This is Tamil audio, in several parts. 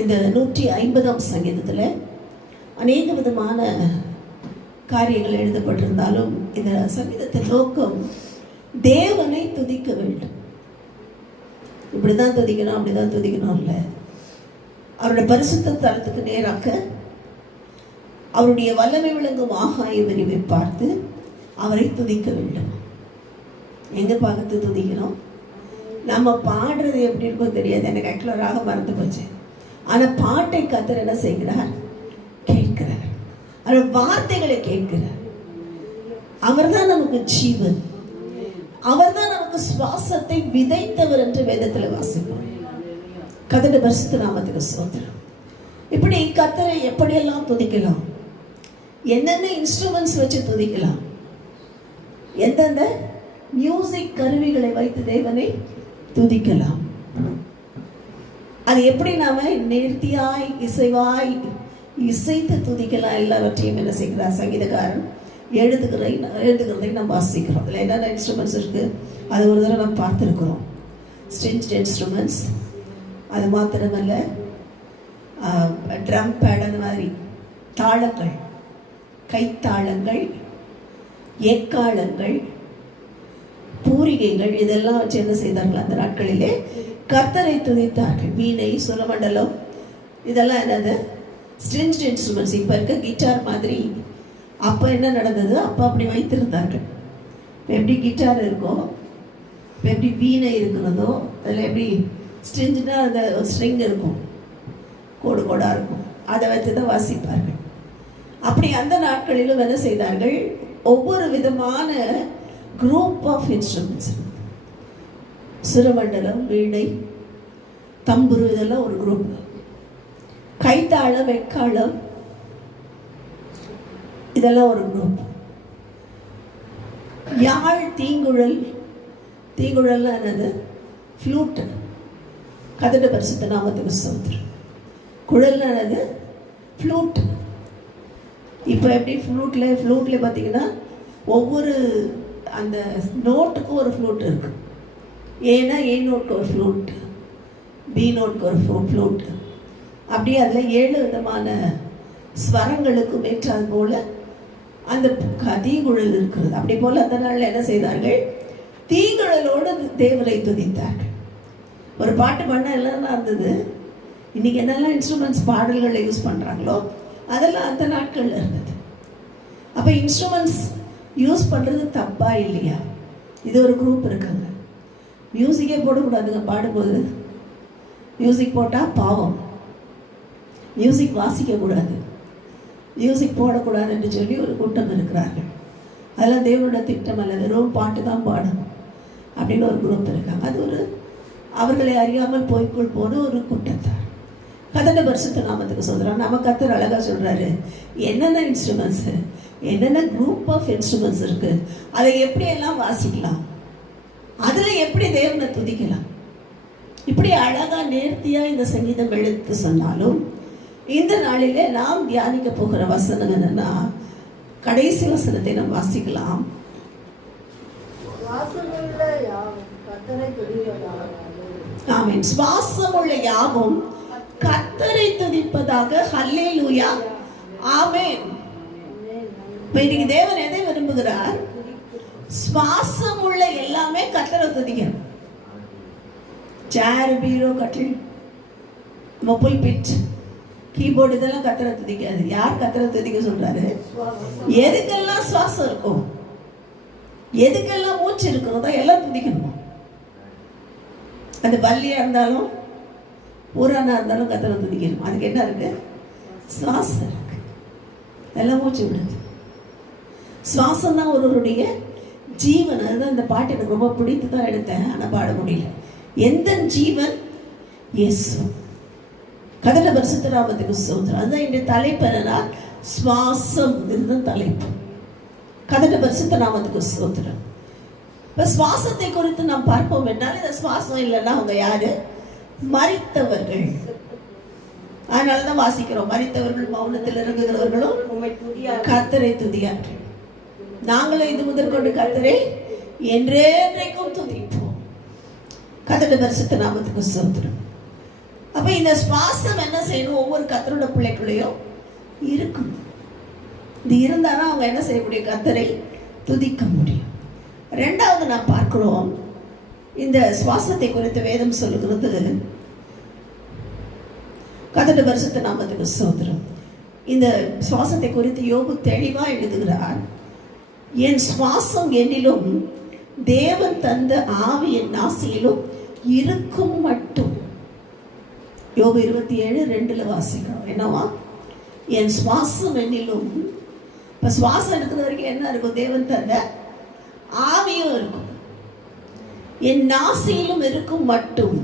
இந்த 150ஆம் சங்கீதத்தில் அநேக விதமான காரியங்கள் எழுதப்பட்டிருந்தாலும் இந்த சங்கீதத்தின் நோக்கம் தேவனை துதிக்க வேண்டும். இப்படிதான் துதிக்கணும், அப்படிதான் துதிக்கணும் இல்லை. அவருடைய பரிசுத்த தலத்துக்கு நேராக அவருடைய வல்லமை விளங்கும் ஆகாய விரிவை பார்த்து அவரை துதிக்க வேண்டும். எங்க பார்த்து துதிக்கணும்? நம்ம பாடுறது எப்படி இருக்கும் தெரியாது, எனக்கு ஆக்சுவலாக மறந்து போச்சு. ஆனா பாட்டை கர்த்தர் என்ன செய்கிறார்? கேட்கிறார். அவர் வார்த்தைகளை கேட்கிறார். அவர் தான் நமக்கு ஜீவன், அவர் தான் நமக்கு சுவாசத்தை விதைத்தவர் என்று வேதத்தில் வாசிக்கிறோம். கர்த்தருடைய பரிசுத்த நாமத்துக்கு ஸ்தோத்திரம். இப்படி கர்த்தரை எப்படியெல்லாம் துதிக்கலாம், என்னென்ன இன்ஸ்ட்ருமெண்ட்ஸ் வச்சு துதிக்கலாம், எந்தெந்த மியூசிக் கருவிகளை வைத்து தேவனை துதிக்கலாம், அது எப்படி நாம நேர்த்தியாய் இசைவாய் இசைத்து துதிக்கலாம், எல்லாவற்றையும் என்ன செய்கிறார் சங்கீதக்காரன் எழுதுகிறதை நம்ம வாசிக்கிறோம். அதில் என்னென்ன இன்ஸ்ட்ருமெண்ட்ஸ் இருக்கு அது ஒரு தடவை நம்ம பார்த்துருக்குறோம். ஸ்ட்ரிங்ட் இன்ஸ்ட்ருமெண்ட்ஸ், அது மாத்திரமல்ல ட்ரம் பேட், அந்த மாதிரி தாளங்கள், கைத்தாளங்கள், எக்காளங்கள், பூரிகைகள், இதெல்லாம் வச்சு என்ன செய்தார்கள் அந்த நாட்களிலே? கர்த்தரை துதித்தார்கள். வீணை, சுரமண்டலம், இதெல்லாம் என்னது? Stringed instruments. இப்போ இருக்க கிட்டார் மாதிரி அப்போ என்ன நடந்தது? அப்போ அப்படி வைத்திருந்தார்கள். இப்போ எப்படி கிட்டார் இருக்கோ, இப்போ எப்படி வீணை இருக்கிறதோ, அதில் எப்படி ஸ்ட்ரிங்னா அந்த ஸ்ட்ரிங் இருக்கும், கோடு கோடாக இருக்கும், அதை வச்சு தான் வாசிப்பார்கள். அப்படி அந்த நாட்களிலும் என்ன செய்தார்கள்? ஒவ்வொரு விதமான குரூப் ஆஃப் இன்ஸ்ட்ருமெண்ட்ஸ், சுரமண்டலம், வீணை, தம்புரு, இதெல்லாம் ஒரு குரூப். கைத்தாளம், எக்காளம், இதெல்லாம் ஒரு குரூப். யாழ், தீங்குழல், தீங்குழல்லாம் என்னது? ஃப்ளூட். கர்த்தருடைய பரிசுத்த நாமத்துக்கு ஸ்தோத்திரம். குழல்னா என்னது? ஃப்ளூட். இப்போ எப்படி ஃப்ளூட்ல பார்த்தீங்கன்னா ஒவ்வொரு அந்த நோட்டுக்கும் ஒரு ஃப்ளூட் இருக்கு. ஏன்னா ஏ நோட்டுக்கு ஒரு ஃப்ளூட், பி நோட்டுக்கு ஒரு ஃப்ளூட், அப்படியே அதில் 7 விதமான ஸ்வரங்களுக்கும் ஏற்றாது போல அந்த தீங்குழல் இருக்கிறது. அப்படி போல அந்த நாளில் என்ன செய்தார்கள்? தீங்குழலோடு தேவனை துதித்தார்கள். ஒரு பாட்டு பண்ண எல்லாம் இருந்தது. இன்னைக்கு என்னெல்லாம் இன்ஸ்ட்ருமெண்ட்ஸ் பாடல்களில் யூஸ் பண்ணுறாங்களோ அதெல்லாம் அந்த நாட்களில் இருந்தது. அப்போ இன்ஸ்ட்ருமெண்ட்ஸ் யூஸ் பண்ணுறது தப்பா இல்லையா? இது ஒரு குரூப் இருக்காங்க. மியூசிக்கே போடக்கூடாதுங்க பாடும்போது. மியூசிக் போட்டால் பாவம், மியூசிக் வாசிக்கக்கூடாது, மியூசிக் போடக்கூடாதுன்னு சொல்லி ஒரு கூட்டம் இருக்கிறார்கள். அதெல்லாம் தேவனோட திட்டம் அல்ல, வெறும் பாட்டு தான் பாடணும் அப்படின்னு ஒரு குரூப் இருக்காங்க. அது ஒரு அவர்களை அறியாமல் போய்க்குள் போன ஒரு கூட்டத்தார். கர்த்தருடைய பரிசுத்த நாமத்துக்கு சொல்கிறான். நம்ம கர்த்தர் அழகாக சொல்கிறாரு, என்னென்ன இன்ஸ்ட்ருமெண்ட்ஸு, என்னென்ன குரூப் ஆஃப் இன்ஸ்ட்ருமெண்ட்ஸ் இருக்கு, அதை எப்படியெல்லாம் வாசிக்கலாம், அதில் எப்படி தேவனை துதிக்கலாம். இப்படி அழகாக நேர்த்தியாக இந்த சங்கீதம் எழுத்து சொன்னாலும் இந்த நாளிலே நாம் தியானிக்க போகிற வசனம் என்னன்னா, கடைசி வசனத்தை நாம் வாசிக்கலாம். ஆமென். சுவாசமுள்ள யாவும் கர்த்தரை துதிப்பதாக. ஹல்லேலூயா, ஆமென். இன்னைக்கு தேவன் எதை விரும்புகிறார்? சுவாசம் உள்ள எல்லாமே கர்த்தரை துதிக்கணும். சேர், பீரோ, கட்டில், மொபைல் பிட், கீபோர்டு, இதெல்லாம் கர்த்தரை துதிக்காது. யார் கர்த்தரை துதிக்க சொல்றாரு? எதுக்கெல்லாம் சுவாசம் இருக்கும், எதுக்கெல்லாம் மூச்சு இருக்கிறதோ எல்லாம் துதிக்கணும். அது பல்லியா இருந்தாலும் ஊரானா இருந்தாலும் கர்த்தரை துதிக்கணும். அதுக்கு என்ன இருக்கு? சுவாசம் இருக்கு. எல்லாம் மூச்சு விடுது. சுவாசம் தான் ஒருவருடைய ஜீவன். அதுதான் இந்த பாட்டு எனக்கு ரொம்ப பிடித்து தான் எடுத்தேன், ஆனால் பாட முடியல. எந்த ஜீவன்? இயேசு. கர்த்தருடைய பரிசுத்த நாமத்துக்கு ஸ்தோத்திரம். அதுதான் இந்த தலைப்பு என்னன்னா சுவாசம். இதுதான் தலைப்பு. கர்த்தருடைய பரிசுத்த நாமத்துக்கு ஸ்தோத்திரம். இப்போ சுவாசத்தை குறித்து நாம் பார்ப்போம் என்றால், இந்த சுவாசம் இல்லைன்னா அவங்க யாரு? மரித்தவர்கள். அதனாலதான் வாசிக்கிறோம், மரித்தவர்கள் மௌனத்தில் இறங்குகிறவர்களும் கர்த்தரை துதியார்கள். நாங்களும் இது முதற்கொண்டு கர்த்தரை என்றைக்கும் துதிப்போம். கர்த்தருடைய பரிசுத்த நாமத்துக்கு ஸ்தோத்திரம். அப்ப இந்த சுவாசம் என்ன செய்யணும்? ஒவ்வொரு கர்த்தரோட பிள்ளைக்குள்ளேயும் இருக்கும். இது இருந்தாலும் அவங்க என்ன செய்ய முடியும்? கர்த்தரை துதிக்க முடியும். ரெண்டாவது நாம் பார்க்கிறோம், இந்த சுவாசத்தை குறித்து வேதம் சொல்லுகிறது, கர்த்தருடைய பரிசுத்த நாமத்துக்கு ஸ்தோத்திரம். இந்த சுவாசத்தை குறித்து யோபு தெளிவா எழுதுகிறார். என் சுவாசம் என்னிலும் தேவன் தந்த ஆவி என் நாசியிலும் இருக்கும் மட்டும். யோபு 27:2 வாசிக்கிறோம். என்னவா? என் சுவாசம் என்னிலும். இப்ப சுவாசம் இருக்கிற வரைக்கும் என்ன இருக்கும்? தேவன் தந்த ஆவியும் இருக்கும், என் நாசியிலும் இருக்கும் மட்டும்.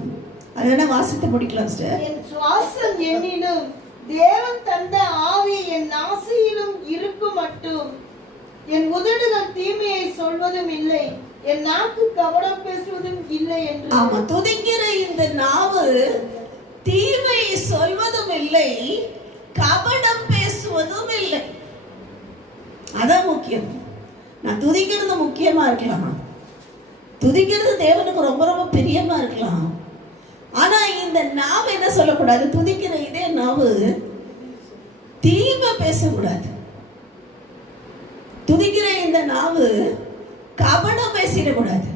அதெல்லாம் வாசித்து முடிக்கலாம் சார். என் சுவாசம் என்னிலும் தேவன் தந்த ஆவி என் நாசியிலும் இருக்கும் மட்டும். என் உதடுகள் தீமையை சொல்வதும் இல்லை, என் நாக்கு கபடம் பேசுவதும் இல்லை என்று. ஆமா, துதிக்கிற இந்த நாவு தீமையை சொல்வதும் இல்லை, கபடம் பேசுவதும் இல்லை. அதான் முக்கியம். நான் துதிக்கிறது முக்கியமா இருக்கலாம், துதிக்கிறது தேவனுக்கு ரொம்ப ரொம்ப பிரியமா இருக்கலாம். ஆனா இந்த நாவு என்ன சொல்லக்கூடாது? துதிக்கிற இதே நாவு தீமை பேசக்கூடாது. துதிக்கிற இந்த நாவு கபடம் பேசிடக்கூடாது.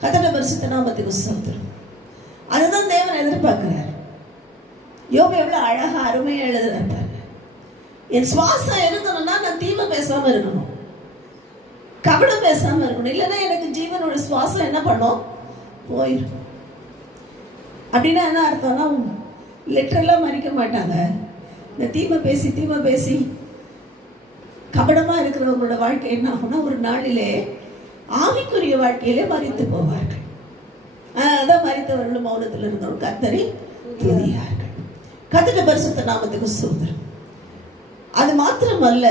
கர்த்தருடைய பரிசுத்த நாமத்துக்கு ஸ்தோத்திரம். அதுதான் தேவன் எதிர்பார்க்கிறார். யோபு எவ்வளவு அழகா அருமையா எழுதுறாரு. என் சுவாசம் இருக்கணும்னா நான் தீமை பேசாம இருக்கணும், கபடம் பேசாம இருக்கணும். இல்லைன்னா எனக்கு ஜீவனோட சுவாசம் என்ன பண்ணும்? போயிடும். அப்படின்னா என்ன அர்த்தம்னா, லிட்டரெல்லாம் மறிக்க மாட்டாங்க. இந்த தீமை பேசி கபடமா இருக்கிறவங்களோட வாழ்க்கை என்ன ஆகும்னா, ஒரு நாளிலே ஆவிக்குரிய வாழ்க்கையிலே மறித்து போவார்கள். அதான் மறித்தவர்களும் மௌனத்தில் இருக்கிறவங்க கர்த்தரை துதியார்கள். கர்த்தருடைய பரிசுத்த நாமத்துக்கு ஸ்தோத்திரம். அது மாத்திரமல்ல,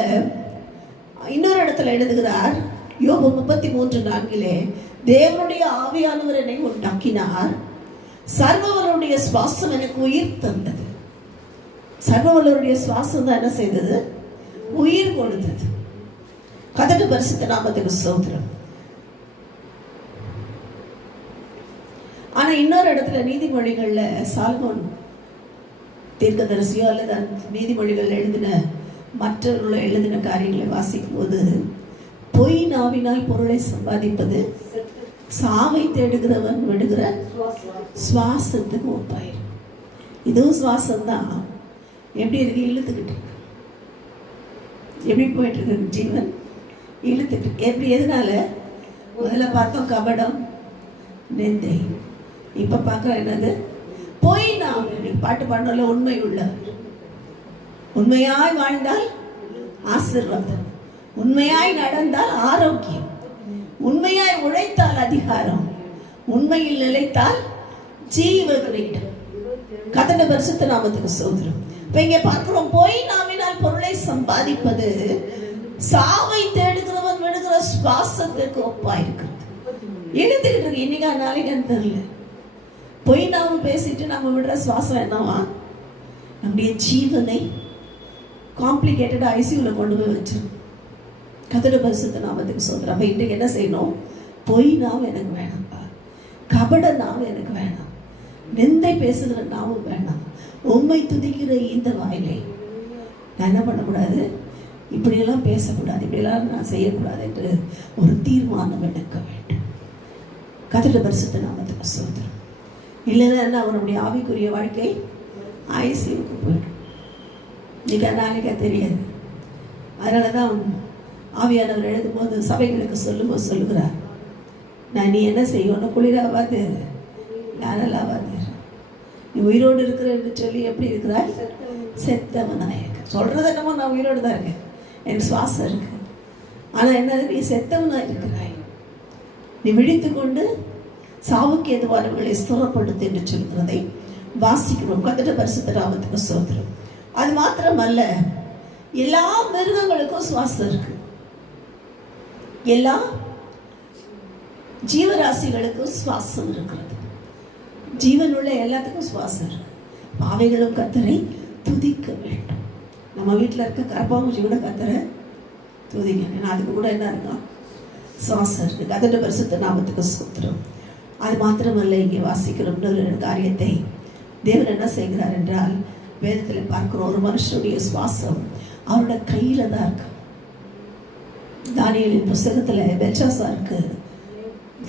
இன்னொரு இடத்துல எழுதுகிறார், யோபு 33:4, தேவனுடைய ஆவியானவர் என்னை உண்டாக்கினார், சர்வவருடைய சுவாசம் எனக்கு உயிர் தந்தது. சர்வவருடைய சுவாசம் தான் என்ன செய்தது? உயிர் கொடுத்தது. கர்த்தருடைய பரிசுத்த நாமத்துக்கு ஸ்தோத்திரம். ஆனா இன்னொரு இடத்துல நீதிமொழிகள்ல சாலமோன் தீர்க்கதரிசியோ அல்லது நீதிமொழிகள் எழுதின மற்றவர்களோ எழுதின காரியங்களை வாசிக்கும் போது, பொய் நாவினால் பொருளை சம்பாதிப்பது சாவை தேடுகிறவன் விடுகிற சுவாசத்துக்கு ஒப்பாயிரும். இதுவும் சுவாசம் தான். எப்படி இருக்கு? இழுத்துக்கிட்டு இருக்கு. எப்படி போயிட்டு இருக்கு? ஜீவன் இழுத்துக்கிட்டு. எப்படி? எதனால? முதல்ல பார்த்தோம் கபடம், நெந்தை. இப்ப பார்க்கிறோம் என்னது? பொய் நாம். பாட்டு பாடல, உண்மை உள்ளவர். உண்மையாய் வாழ்ந்தால் ஆசீர்வாதம், உண்மையாய் நடந்தால் ஆரோக்கியம், உண்மையாய் உழைத்தால் அதிகாரம், உண்மையில் நிலைத்தால் ஜீவ கிரீடம். கர்த்தருடைய பரிசுத்த நாமத்துக்கு ஸ்தோத்திரம். இப்ப இங்க பார்க்கிறோம், பொய் நாவினால் பொருளை சம்பாதிப்பது சாவை தேடுகிறவன் விடுகிற சுவாசத்துக்கு ஒப்பா இருக்கிறது. இழுத்துக்கிட்டு இருக்கு. இன்னைக்கா நாளைக்கு தெரியல. பொய் நாம பேசிட்டு நம்ம விடுற சுவாசம் என்னவா? நம்முடைய ஜீவனை காம்ப்ளிகேட்டடா ஐசியூல கொண்டு போய் வச்சிடும். கர்த்தருடைய பரிசுத்த நாமத்துக்கு ஸ்தோத்திரம். அப்ப இன்றைக்கு என்ன செய்யணும்? பொய் நாம எனக்கு வேணாம்ப்பா, கபட நாம எனக்கு வேணாம், நிந்தை பேசுகிற நாம வேணாம். உண்மை துதிக்கிற இந்த வாயிலை நான் என்ன பண்ணக்கூடாது? இப்படியெல்லாம் பேசக்கூடாது, இப்படியெல்லாம் நான் செய்யக்கூடாது என்று ஒரு தீர்மானம் எடுக்க வேண்டும். கர்த்தருடைய பரிசுத்த நாமத்துக்கு ஸ்தோத்திரம். இல்லைன்னா என்ன? அவனுடைய ஆவிக்குரிய வாழ்க்கை ஐசியூக்கு போயிடும். இன்னைக்கு நாளைக்கா தெரியாது. அதனாலதான் ஆவியானவர் எழுதும்போது சபைகளுக்கு சொல்லும்போது சொல்லுகிறார், நான் நீ என்ன செய்யணும்? குளிராவாது, யாரெல்லாவாது, நீ உயிரோடு இருக்கிற என்று சொல்லி எப்படி இருக்கிறாய்? செத்தவனாக இருக்க. சொல்றது என்னமோ நான் உயிரோடு தான் இருக்கேன், எனக்கு சுவாசம் இருக்கு. ஆனா என்னது? நீ செத்தவனா இருக்கிறாய். நீ விழித்து கொண்டு சாவுக்கு எதுவானவர்களை ஸ்திரப்படுத்து என்று சொல்கிறதை வாசிக்கிறோம். கர்த்தருடைய பரிசுத்த நாமத்துக்கு ஸ்தோத்திரம். அது மாத்திரமல்ல, எல்லா மிருகங்களுக்கும் சுவாசம் இருக்கு, எல்லா ஜீவராசிகளுக்கும் சுவாசம் இருக்கிறது. ஜீவனுள்ள எல்லாத்துக்கும் சுவாசம் இருக்கு. அவைகளும் கர்த்தரை துதிக்க வேண்டும். நம்ம வீட்டில் இருக்க கரப்பாம்பூச்சி கூட கர்த்தரை துதிங்க. ஏன்னா அதுக்கு கூட என்ன இருக்கும்? சுவாசம் இருக்கு. கர்த்தருடைய பரிசுத்த நாமத்துக்கு ஸ்தோத்திரம். அது மாத்திரமல்ல, இங்கே வாசிக்கிறோம் இன்னொரு காரியத்தை, தேவன் என்ன செய்கிறார் என்றால், வேதத்தில் பார்க்கிறோம், ஒரு மனுஷனுடைய சுவாசம் அவரோட கையில தான் இருக்கு. தானியேலின் புஸ்தகத்துல பெல்ஷாசாருக்கு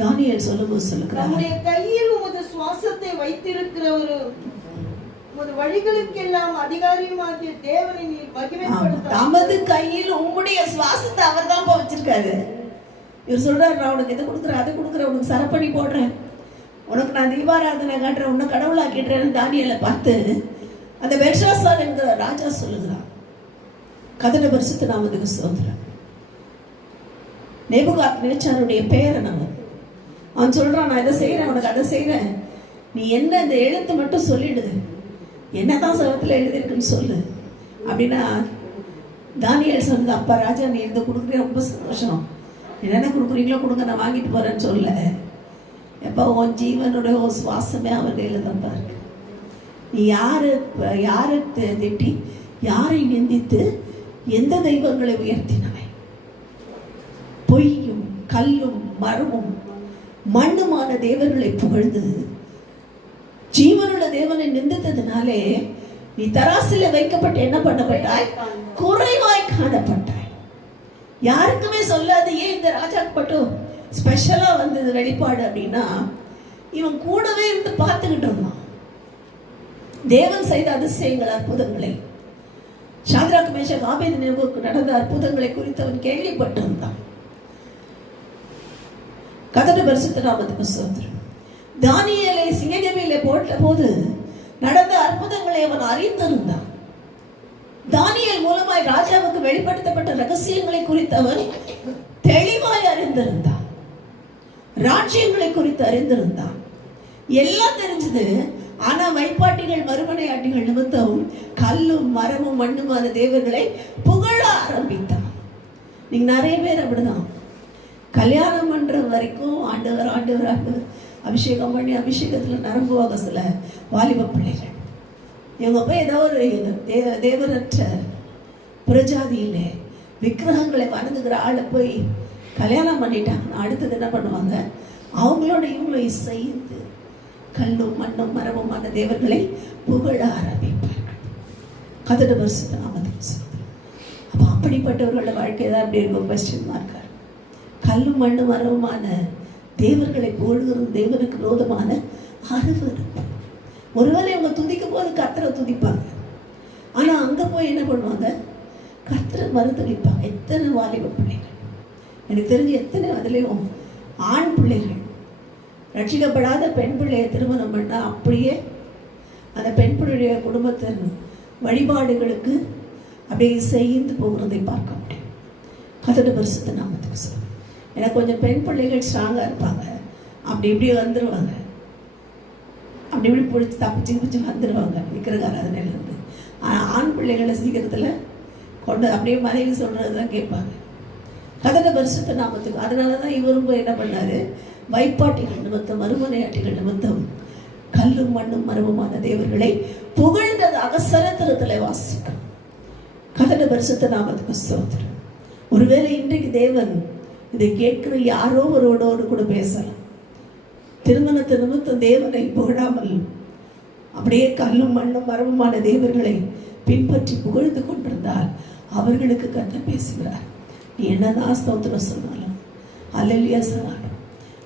தானியேல் சொல்லும்போது சொல்லுகிறார், நம்முடைய கையில் உமது சுவாசத்தை வைத்திருக்கிறவரு உமது வழிகளுக்கெல்லாம் அதிகாரியுமாகிய தேவனை நீர் மகிமைப்படுத்த. தமது கையில் உம்முடைய சுவாசத்தை அவர் தான் வச்சிருக்காரு. இவர் சொல்றாரு, நான் உனக்கு இதை கொடுக்குறேன், அதை கொடுக்குறேன், உனக்கு சரப்பணி போடுறேன், உனக்கு நான் தீபாராதனை காட்டுறேன், உன்னை கடவுளாக்கிடுறேன்னு தானியேலை பார்த்து அந்த பெல்ஷாசார் என்கிற ராஜா சொல்லுகிறான். கர்த்தருடைய பரிசுத்த நாமத்துக்கு ஸ்தோத்திரம். நேபுகாத்நேச்சாருடைய பேரன் அவன் சொல்றான், நான் இதை செய்யறேன், உனக்கு அதை செய்யறேன், நீ என்ன இந்த எழுத்து மட்டும் சொல்லிடு, என்னதான் சவத்துல எழுதிருக்குன்னு சொல்லு அப்படின்னா தானியேல் சொன்னது, அப்பா ராஜா நீ இதை கொடுக்குறீங்க, ரொம்ப சந்தோஷம், என்னென்ன கொடுக்குறீங்களோ கொடுங்க, நான் வாங்கிட்டு போறேன்னு சொல்ல. எப்போ உன் ஜீவனுடைய சுவாசமே அவர் கையில் தான் பாருக்கு. நீ யாரை திட்டி, யாரை நிந்தித்து, எந்த தெய்வங்களை உயர்த்தினவை, பொய்யும் கல்லும் மரமும் மண்ணுமான தேவர்களை புகழ்ந்து ஜீவனுள்ள தேவனை நிந்தித்ததுனாலே நீ தராசில வைக்கப்பட்டு என்ன பண்ணப்பட்டாய்? குறைவாய் காணப்பட்டாய். யாருக்குமே சொல்லாது. ஏன் இந்த ராஜாக்கு மட்டும் ஸ்பெஷலா வந்தது வெளிப்பாடு அப்படின்னா, இவன் கூடவே இருந்து பார்த்துக்கிட்டு இருந்தான் தேவன் செய்த அதிசயங்கள், அற்புதங்களை. சாத்ராக் மேஷாக் ஆபேத்நேகோவுக்கு நடந்த அற்புதங்களை குறித்து அவன் கேள்விப்பட்டிருந்தான். கர்த்தருடைய பரிசுத்த நாமத்துக்கு ஸ்தோத்திரம். தானியேலை சிங்கக்கபியிலே போட்ட போது நடந்த அற்புதங்களை அவன் அறிந்திருந்தான். தானியேல் மூலமாய் ராஜாவுக்கு வெளிப்படுத்தப்பட்ட ரகசியங்களை குறித்து அவன் தெளிவாய் அறிந்திருந்தான். ராஜ்யங்களை குறித்து அறிந்திருந்தான். எல்லாம் தெரிஞ்சது. ஆனா வைப்பாட்டிகள் மறுமனையாட்டிகள் நிமித்தம் கல்லும் மரமும் மண்ணுமான தேவர்களை புகழ ஆரம்பித்தான். நீங்க நிறைய பேர் அப்படிதான். கல்யாணம் பண்ற வரைக்கும் ஆண்டவர் ஆண்டவர் ஆண்டவர் அபிஷேகம் பண்ணி அபிஷேகத்துல நரம்புவாங்க சில வாலிப பிள்ளைகள். இவங்க போய் ஏதோ ஒரு தேவரற்ற பிரஜாதியிலே விக்கிரகங்களை வணங்குகிற ஆளை போய் கல்யாணம் பண்ணிட்டாங்கன்னா அடுத்தது என்ன பண்ணுவாங்க? அவங்களோட இவங்களை செய்து கல்லும் மண்ணும் மரமுமான தேவர்களை புகழ ஆரம்பிப்பார்கள். கர்த்தருடைய பரிசுத்த நாமத்துக்கு ஸ்தோத்திரம். அப்ப அப்படிப்பட்டவர்களோட வாழ்க்கை தான் அப்படி இருக்கும். கொஸ்டின் மார்க்கா கல்லும் மண்ணும் மரமுமான தேவர்களை புகழ்கிறது தேவனுக்கு விரோதமான அருவருப்பு. ஒருவேளை அவங்க துதிக்கும் போது கர்த்தரை துதிப்பாங்க, ஆனா அங்க போய் என்ன பண்ணுவாங்க? கர்த்தரை மறுதளிப்பாங்க. எத்தனை வாலிப பிள்ளைகள் எனக்கு தெரிஞ்சு, எத்தனை அதுலேயும் ஆண் பிள்ளைகள் ரட்சிக்கப்படாத பெண் பிள்ளையை திருமணம் பண்ணா அப்படியே அந்த பெண் பிள்ளைய குடும்பத்தின் வழிபாடுகளுக்கு அப்படியே செய்து போகிறதை பார்க்க முடியும். கர்த்தருடைய பரிசுத்த நாமத்துக்கு சொல்லுங்க. எனக்கு கொஞ்சம் பெண் பிள்ளைகள் ஸ்ட்ராங்காக இருப்பாங்க. அப்படி இப்படி வந்துடுவாங்க, அப்படி இப்படி பிடிச்சி தப்பிச்சு வந்துடுவாங்க விக்கிரக ஆராதனையிலேருந்து. ஆனால் ஆண் பிள்ளைகளை சீக்கிரத்தில் கொண்டு அப்படியே மனைவி சொல்கிறது தான் கேட்பாங்க. கர்த்தருடைய பரிசுத்த நாமத்துக்கு. அதனால தான் இவரும் போய் என்ன பண்ணாரு? வைப்பாட்டிகள் நிமித்தம் மறுமனையாட்டிகள் நிமித்தம் கல்லும் மண்ணும் மரமுமான தேவர்களை புகழ்ந்ததாக சரித்திரத்தில் வாசிக்கும். கர்த்தருடைய பரிசுத்த நாமத்துக்கு ஸ்தோத்திரம். ஒருவேளை இன்றைக்கு தேவன் இதை கேட்கிற யாரோ ஒருவரோடு கூட பேசலாம். திருமணத்தை நிமித்தம் தேவனை புகழாமல் அப்படியே கல்லும் மண்ணும் மரமுமான தேவர்களை பின்பற்றி புகழ்ந்து கொண்டிருந்தால் அவர்களுக்கு கர்த்தர் பேசுகிறார். நீ என்னதான் ஸ்தோத்திரம் சொன்னாலும் அல்லேலூயா சொன்னாலும்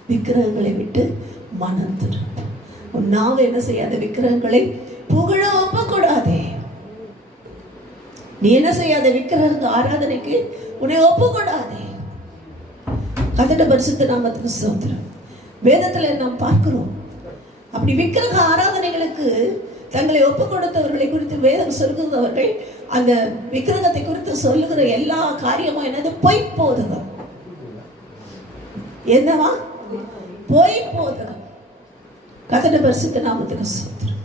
விக்கிரகங்களை விட்டு மனம் திரும்பு. உன் நாவை என்ன செய்யாத? விக்கிரகங்களை புகழ ஒப்பக்கூடாதே. நீ என்ன செய்யாத? விக்கிரக ஆராதனைக்கு உன்னை ஒப்புக்கூடாதே. கர்த்தருடைய பரிசுத்த நாமத்துக்கு ஸ்தோத்திரம். வேதத்துல நாம் பார்க்கிறோம், அப்படி விக்கிரக ஆராதனைகளுக்கு தங்களை ஒப்பு கொடுத்தவர்களை குறித்து வேதம் சொல்லுகிறவர்கள் அந்த விக்கிரகத்தை குறித்து சொல்லுகிற எல்லா காரியமும் என்னது? பொய் போதகம். என்னவா? பொய் போதகம். கர்த்தருடைய பரிசுத்த நாமத்துக்கு ஸ்தோத்திரம்.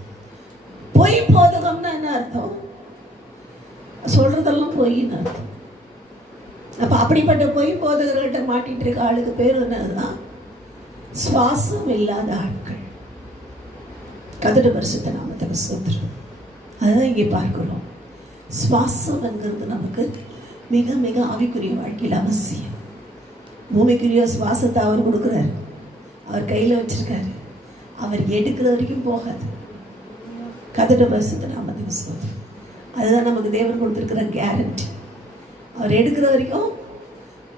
பொய் போதகம்னா என்ன அர்த்தம்? சொல்றதெல்லாம் பொய்ன்னு அர்த்தம். அப்ப அப்படிப்பட்ட பொய் போதகர்கள்ட்ட மாட்டிட்டு இருக்க ஆளுக்கு பேர் என்னதுன்னா சுவாசம் இல்லாத ஆட்கள். கர்த்தருடைய பரிசுத்த நாமத்துக்கு ஸ்தோத்திரம். அதுதான் இங்கே பார்க்கிறோம். சுவாசம் என்கிறது நமக்கு மிக மிக ஆவிக்குரிய வாழ்க்கையில் அவசியம். பூமிக்குரிய சுவாசத்தை அவர் கொடுக்குறாரு, அவர் கையில் வச்சிருக்காரு. அவர் எடுக்கிற வரைக்கும் போகாது. கர்த்தருடைய பரிசுத்த நாமத்துக்கு ஸ்தோத்திரம். அதுதான் நமக்கு தேவன் கொடுத்துருக்கிற கேரண்டி. அவர் எடுக்கிற வரைக்கும்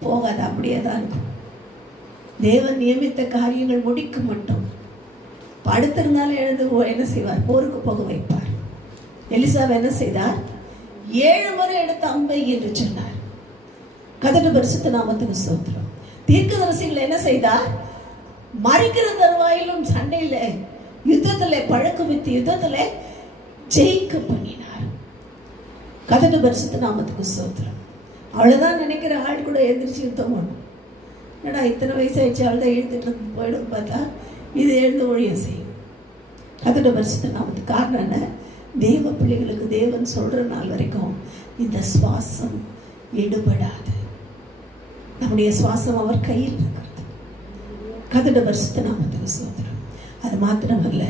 போகாது, அப்படியே தான் இருக்கும். தேவன் நியமித்த காரியங்கள் முடிக்க மட்டும் படுத்திருந்தாலும் எழுந்து என்ன செய்வார்? போருக்கு போக வைப்பார். எலிசாவை என்ன செய்தார்? 7 முறை எடுத்த அம்பை என்று சொன்னார். கர்த்தருடைய பரிசுத்த நாமத்துக்கு ஸ்தோத்திரம். தீர்க்கதரிசிகள் என்ன செய்தார்? மறிக்கிற தருவாயிலும் சண்டையில யுத்தத்துல பழக்கமித்து யுத்தத்துல ஜெயிக்க பண்ணினார். கர்த்தருடைய பரிசுத்த நாமத்துக்கு ஸ்தோத்திரம். அவ்வளவுதான் நினைக்கிற ஆள் கூட எந்திரிச்சு யுத்தம் பண்ணும். என்னடா இத்தனை வயசாயிடுச்சு, அவள்தான் எழுத்துட்டு போயிடும் பார்த்தா இது எழுந்து ஒழிய செய்யும். கர்த்தருடைய பரிசுத்த நாமத்துக்கு காரணம் என்ன? தேவ பிள்ளைகளுக்கு தேவன் சொல்ற நாள் வரைக்கும் இந்த சுவாசம் எடுபடாது. நம்முடைய சுவாசம் அவர் கையில் இருக்கிறது. கர்த்தருடைய பரிசுத்த நாமத்துக்கு ஸ்தோத்திரம். அது மாத்திரமல்ல,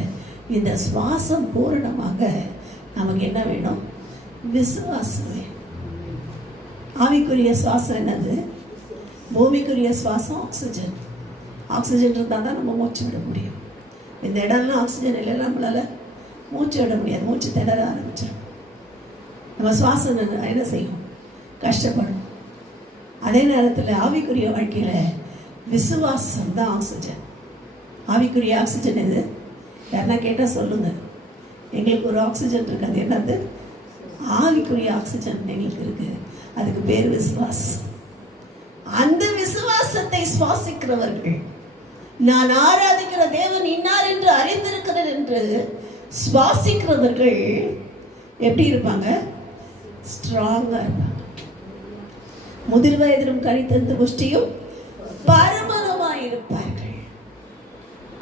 இந்த சுவாசம் பூரணமாக நமக்கு என்ன வேணும்? விசுவாசம் வேணும். ஆவிக்குரிய சுவாசம் என்னது? பூமிக்குரிய சுவாசம் ஆக்சிஜன். ஆக்சிஜன் இருந்தால் தான் நம்ம மூச்சு விட முடியும். இந்த இடம்லாம் ஆக்சிஜன் இல்லைன்னா நம்மளால மூச்சு விட முடியாது. மூச்சு திணற ஆரம்பிச்சிடும். நம்ம சுவாசம் என்ன செய்யும்? கஷ்டப்படும். அதே நேரத்தில் ஆவிக்குரிய வாழ்க்கையில் விசுவாசம் தான் ஆக்சிஜன். ஆவிக்குரிய ஆக்சிஜன் எது? யாருன்னா கேட்டால் சொல்லுங்க. எங்களுக்கு ஒரு ஆக்சிஜன் இருக்கு. அது என்னது? ஆவிக்குரிய ஆக்சிஜன் எங்களுக்கு இருக்கு. அதுக்கு பேர் விசுவாசம். அந்த விசுவாசத்தை சுவாசிக்கிறவர்கள், நான் ஆராதிக்கிற தேவன் இன்னார் என்று அறிந்திருக்கிறேன் என்று சுவாசிக்கிறவர்கள் எப்படி இருப்பாங்க? ஸ்ட்ராங்கா இருப்பாங்க. முதிர் வயதிலும் கழித்தெழுந்த புஷ்டியும் பரமனமாய் இருப்பார்கள்.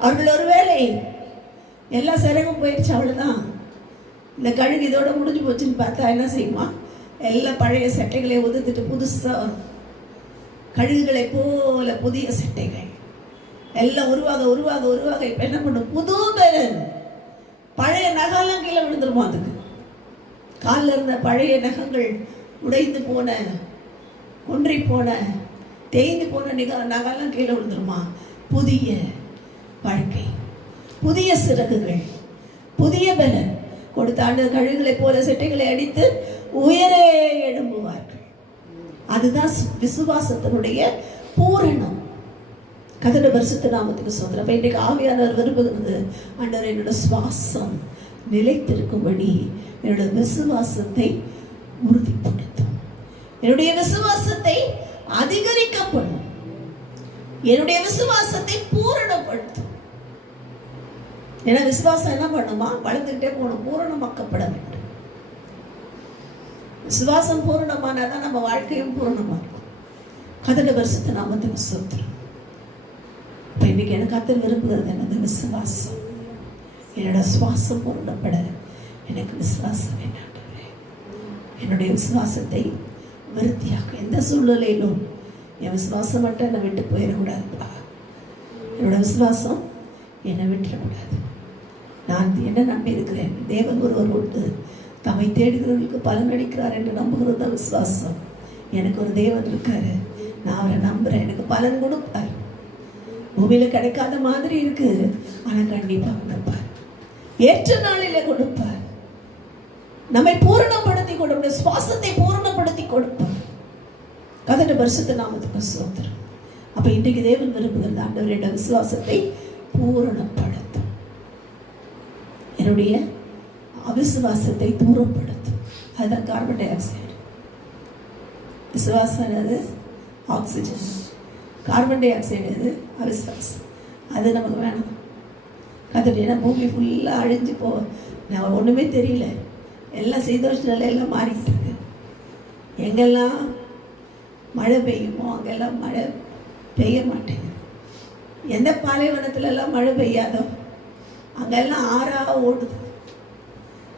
அவர்கள் ஒருவேளை எல்லா சிறகும் போயிடுச்சு, அவ்வளவுதான், இந்த கழுகு இதோட முடிஞ்சு போச்சுன்னு பார்த்தா என்ன செய்யுமா? எல்லா பழைய சட்டைகளை உதுத்துட்டு புதுசா கழுகுகளை போல புதிய சட்டைகள் எல்லாம் உருவாக உருவாக உருவாக இப்ப என்ன பண்ணும்? புது பலன். பழைய நகெல்லாம் கீழே விழுந்துருமா? அதுக்கு காலில் இருந்த பழைய நகங்கள் உடைந்து போன, ஒன்றி போன, தேய்ந்து போன நகெல்லாம் கீழே விழுந்துருமா? புதிய வாழ்க்கை, புதிய சிறகுகள், புதிய பலன் கொடுத்த ஆண்டு கழுகுகளை போல சட்டைகளை அடித்து உயரே எழும்புவார்கள். அதுதான் விசுவாசத்தினுடைய பூரணம். கர்த்தருடைய பரிசுத்த நாமத்துக்கு ஸ்தோத்திரம். அப்ப இன்றைக்கு ஆவியானவர் விரும்புகிறது, ஆண்டவர் என்னோட சுவாசம் நிலைத்திருக்கும்படி என்னோட விசுவாசத்தை உறுதிப்படுத்தும், என்னுடைய விசுவாசத்தை அதிகரிக்கப்படும், என்னுடைய விசுவாசத்தை பூரணப்படுத்தும். ஏன்னா விசுவாசம் என்ன பண்ணுமா? வளர்ந்துகிட்டே போகணும், பூரணமாக்கப்பட வேண்டும். விசுவாசம் பூரணமானாதான் நம்ம வாழ்க்கையும் பூரணமா இருக்கும். கர்த்தருடைய பரிசுத்த நாமத்துக்கு ஸ்தோத்திரம். இப்ப இன்னைக்கு எனக்கு கர்த்தர் விரும்புகிறது என்னது? விசுவாசம். என்னோட சுவாசம் பூரணப்பட எனக்கு விசுவாசம் வேண்டாம். என்னுடைய விசுவாசத்தை விருத்தியாக எந்த சூழ்நிலையிலும் என் விசுவாசம் மட்டும் என்னை விட்டு போயிடக்கூடாதுப்பா. என்னோட விசுவாசம் என்னை விட்டுறக்கூடாது. நான் என்ன நம்பி இருக்கிறேன்? தேவன் ஒருவர் உண்டு, தம்மை தேடுகிறவர்களுக்கு பலன் அளிக்கிறார் என்று நம்புகிறது தான் விசுவாசம். எனக்கு ஒரு தேவன் இருக்காரு, நான் அவரை நம்புறேன், எனக்கு பலன் கொடுப்பார். பூமியில கிடைக்காத மாதிரி இருக்கு, ஆனா கண்டிப்பா கொடுப்பார். ஏற்ற நாளிலே கொடுப்பார். நம்மை பூரணப்படுத்தி கொடுப்பார், சுவாசத்தை பூரணப்படுத்தி கொடுப்பார். கர்த்தருடைய பரிசுத்த நாமத்துக்கு ஸ்தோத்திரம். அப்ப இன்றைக்கு தேவன் விரும்புகிறது, ஆண்டவருடைய விசுவாசத்தை பூரணப்படுத்தும், என்னுடைய அவிசுவாசத்தை தூரப்படுத்தும். அதுதான் கார்பன் டை ஆக்சைடு. விசுவாசம் அது ஆக்சிஜன், கார்பன் டை ஆக்சைடு அது அவிசுவாசம். அது நமக்கு வேணும். கத்துட்டு ஏன்னா பூமி ஃபுல்லாக அழிஞ்சு நான் ஒன்றுமே தெரியல, எல்லாம் சீதோஷ நிலையெல்லாம் மாறிக்கிட்டு இருக்கு. எங்கெல்லாம் மழை பெய்யுமோ அங்கெல்லாம் மழை பெய்ய மாட்டேங்குது. எந்த பாலைவனத்துலலாம் மழை பெய்யாதோ அங்கெல்லாம் ஆறா ஓடுது.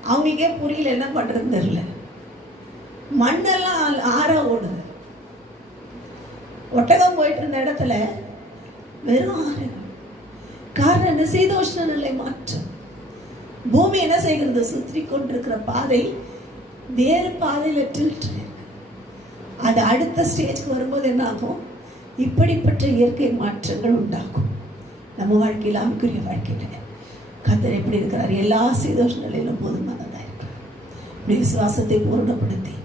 அவங்களுக்கே புரியல என்ன பண்ணுறதுன்னு தெரியல. மண்ணெல்லாம் ஆறா ஓடுது. ஒட்டகம் போயிட்டு இருந்த இடத்துல வெறும் ஆறு. காரணம் என்ன? சீதோஷ்ண நிலை மாற்றம். பூமி என்ன செய்கிறது? சுற்றி கொண்டிருக்கிற பாதை வேறு பாதையில் டில்ட் இருக்கு. அது அடுத்த ஸ்டேஜ்க்கு வரும்போது என்ன ஆகும்? இப்படிப்பட்ட இயற்கை மாற்றங்கள் உண்டாகும். நம்ம வாழ்க்கையில், ஆவிக்குரிய வாழ்க்கையில் கர்த்தர் எப்படி இருக்கிறார்? எல்லா சீதோஷ நிலையிலும் போதுமானதாக இருக்கிறார். நம்முடைய விசுவாசத்தை பூரணப்படுத்தி,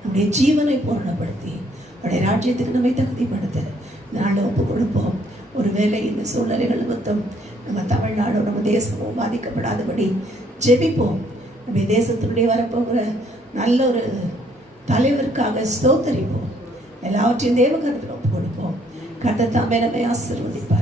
நம்முடைய ஜீவனை பூரணப்படுத்தி, அவருடைய ராஜ்யத்துக்கு நம்மை தகுதிப்படுத்த நாளை ஒப்பு கொடுப்போம். ஒருவேளை இந்த சூழ்நிலைகள் நிமித்தம் நம்ம தமிழ்நாடு, நம்ம தேசமும் பாதிக்கப்படாதபடி ஜெபிப்போம். நம்முடைய தேசத்தினுடைய வரப்போகிற நல்ல ஒரு தலைவருக்காக ஸ்தோத்தரிப்போம். எல்லாவற்றையும் தேவ கருத்தில் ஒப்பு கொடுப்போம். கர்த்தர் தாமே நம்மை ஆசீர்வதிப்பார்.